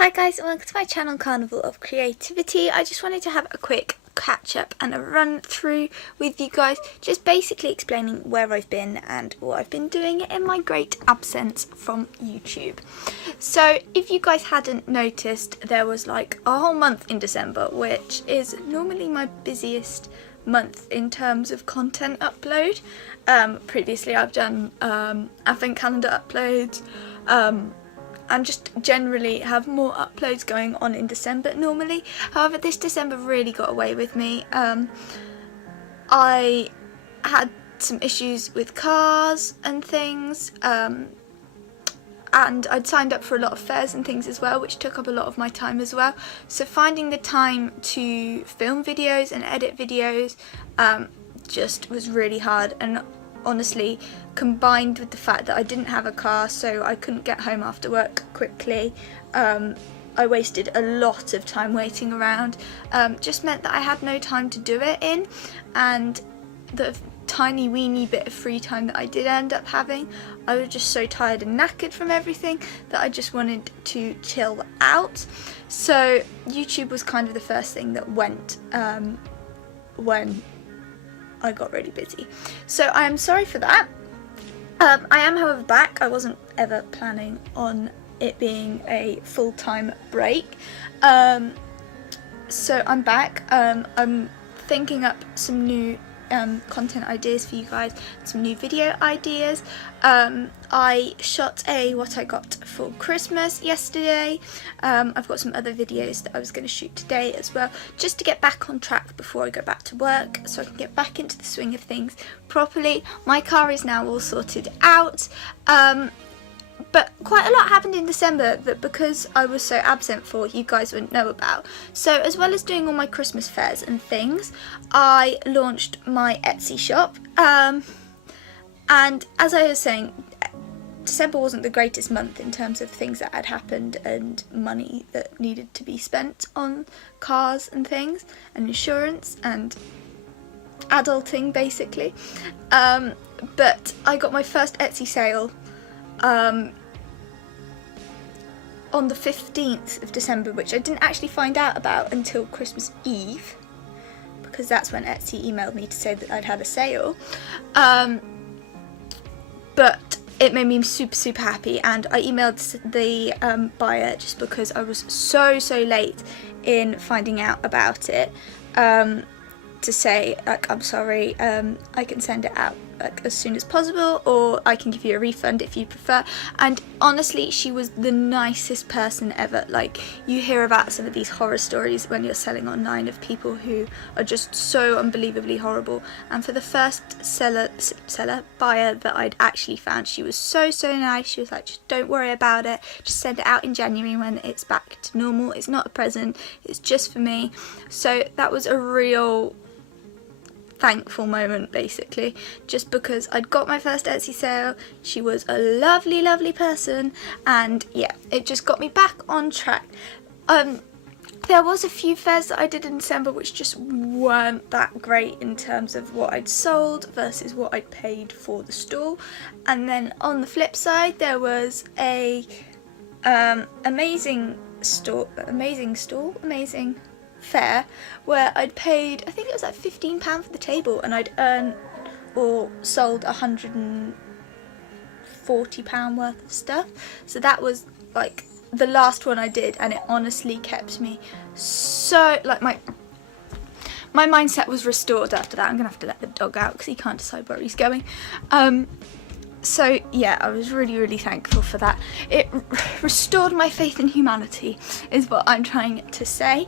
Hi guys and welcome to my channel Carnival of Creativity. I just wanted to have a quick catch up and a run through with you guys, just basically explaining where I've been and what I've been doing in my great absence from YouTube. So if you guys hadn't noticed, there was like a whole month in December, which is normally my busiest month in terms of content upload. Previously I've done advent calendar uploads, and just generally have more uploads going on in December normally. However, this December really got away with me. I had some issues with cars and things, and I'd signed up for a lot of fairs and things as well, which took up a lot of my time as well. So finding the time to film videos and edit videos just was really hard, and honestly, combined with the fact that I didn't have a car, so I couldn't get home after work quickly, I wasted a lot of time waiting around, just meant that I had no time to do it in, and the tiny weeny bit of free time that I did end up having, I was just so tired and knackered from everything that I just wanted to chill out. So YouTube was kind of the first thing that went when I got really busy. So I am sorry for that. I am however back. I wasn't ever planning on it being a full-time break. So I'm back. I'm thinking up some new content ideas for you guys, some new video ideas. I shot a what I got for Christmas yesterday. I've got some other videos that I was going to shoot today as well, just to get back on track before I go back to work, so I can get back into the swing of things properly. My car is now all sorted out, but quite a lot happened in December that, because I was so absent for, you guys wouldn't know about. So as well as doing all my Christmas fairs and things, I launched my Etsy shop, and as I was saying, December wasn't the greatest month in terms of things that had happened and money that needed to be spent on cars and things and insurance and adulting basically, but I got my first Etsy sale on the 15th of December, which I didn't actually find out about until Christmas Eve, because that's when Etsy emailed me to say that I'd had a sale. But it made me super happy, and I emailed the buyer just because I was so late in finding out about it, to say, like, I'm sorry, I can send it out like as soon as possible, or I can give you a refund if you prefer. And honestly, she was the nicest person ever. Like, you hear about some of these horror stories when you're selling online of people who are just so unbelievably horrible, and for the first buyer that I'd actually found, she was so nice. She was like, just don't worry about it, just send it out in January when it's back to normal. It's not a present, it's just for me. So that was a real thankful moment, basically, just because I'd got my first Etsy sale. She was a lovely person, and yeah, it just got me back on track. There was a few fairs that I did in December which just weren't that great in terms of what I'd sold versus what I'd paid for the stall, and then on the flip side there was a amazing fair where I'd paid, I think it was like £15 for the table, and I'd earned or sold £140 worth of stuff. So that was like the last one I did, and it honestly kept me so, like, my mindset was restored after that. I'm gonna have to let the dog out because he can't decide where he's going. So yeah, I was really thankful for that. It restored my faith in humanity, is what I'm trying to say.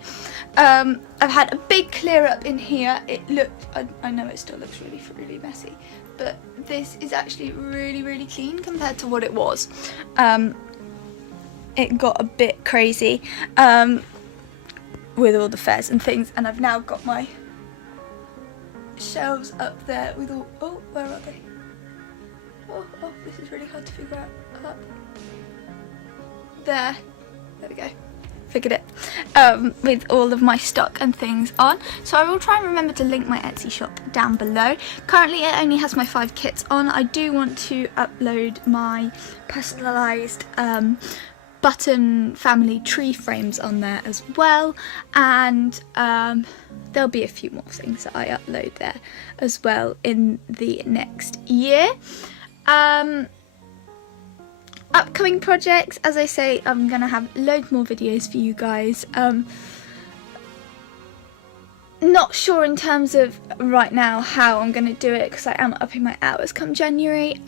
I've had a big clear up in here. It looked, I know it still looks really messy, but this is actually really clean compared to what it was. It got a bit crazy with all the fairs and things, and I've now got my shelves up there with all, oh, where are they? Oh, this is really hard to figure out. Up. There we go. Figured it. With all of my stock and things on. So I will try and remember to link my Etsy shop down below. Currently it only has my 5 kits on. I do want to upload my personalised button family tree frames on there as well, and there'll be a few more things that I upload there as well in the next year. Upcoming projects, as I say, I'm gonna have loads more videos for you guys. Not sure in terms of right now how I'm gonna do it, because I am upping my hours come January,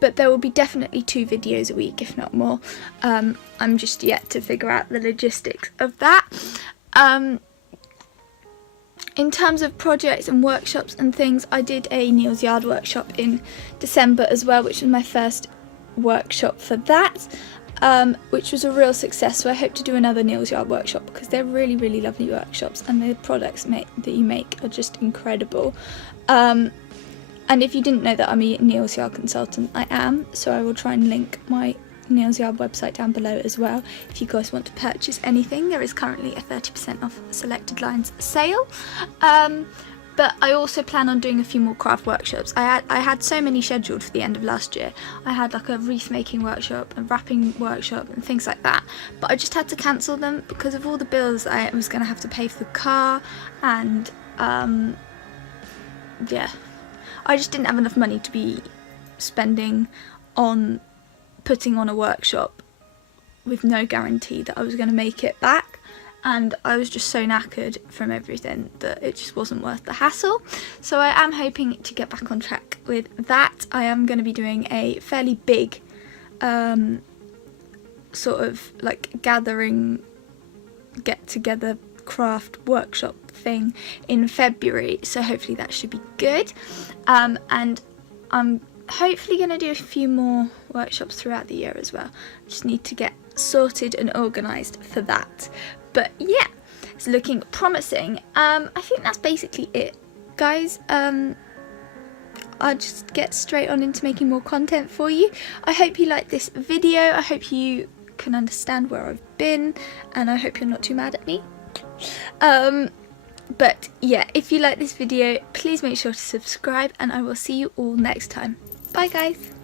but there will be definitely 2 videos a week, if not more. I'm just yet to figure out the logistics of that. In terms of projects and workshops and things, I did a Neil's Yard workshop in December as well, which was my first workshop for that, which was a real success. So I hope to do another Neil's Yard workshop, because they're really, really lovely workshops, and the products that you make are just incredible. And if you didn't know that I'm a Neil's Yard consultant, I am, so I will try and link my Neil's Yard website down below as well. If you guys want to purchase anything, there is currently a 30% off selected lines sale. But I also plan on doing a few more craft workshops. I had so many scheduled for the end of last year. I had like a wreath making workshop, a wrapping workshop and things like that, but I just had to cancel them because of all the bills I was going to have to pay for the car, and yeah, I just didn't have enough money to be spending on putting on a workshop with no guarantee that I was going to make it back, and I was just so knackered from everything that it just wasn't worth the hassle. So I am hoping to get back on track with that. I am going to be doing a fairly big sort of like gathering, get together craft workshop thing in February, so hopefully that should be good. And I'm hopefully going to do a few more workshops throughout the year as well. Just need to get sorted and organised for that. But yeah, it's looking promising. I think that's basically it, guys. I'll just get straight on into making more content for you. I hope you like this video. I hope you can understand where I've been, and I hope you're not too mad at me. But yeah, if you like this video, please make sure to subscribe, and I will see you all next time. Bye guys!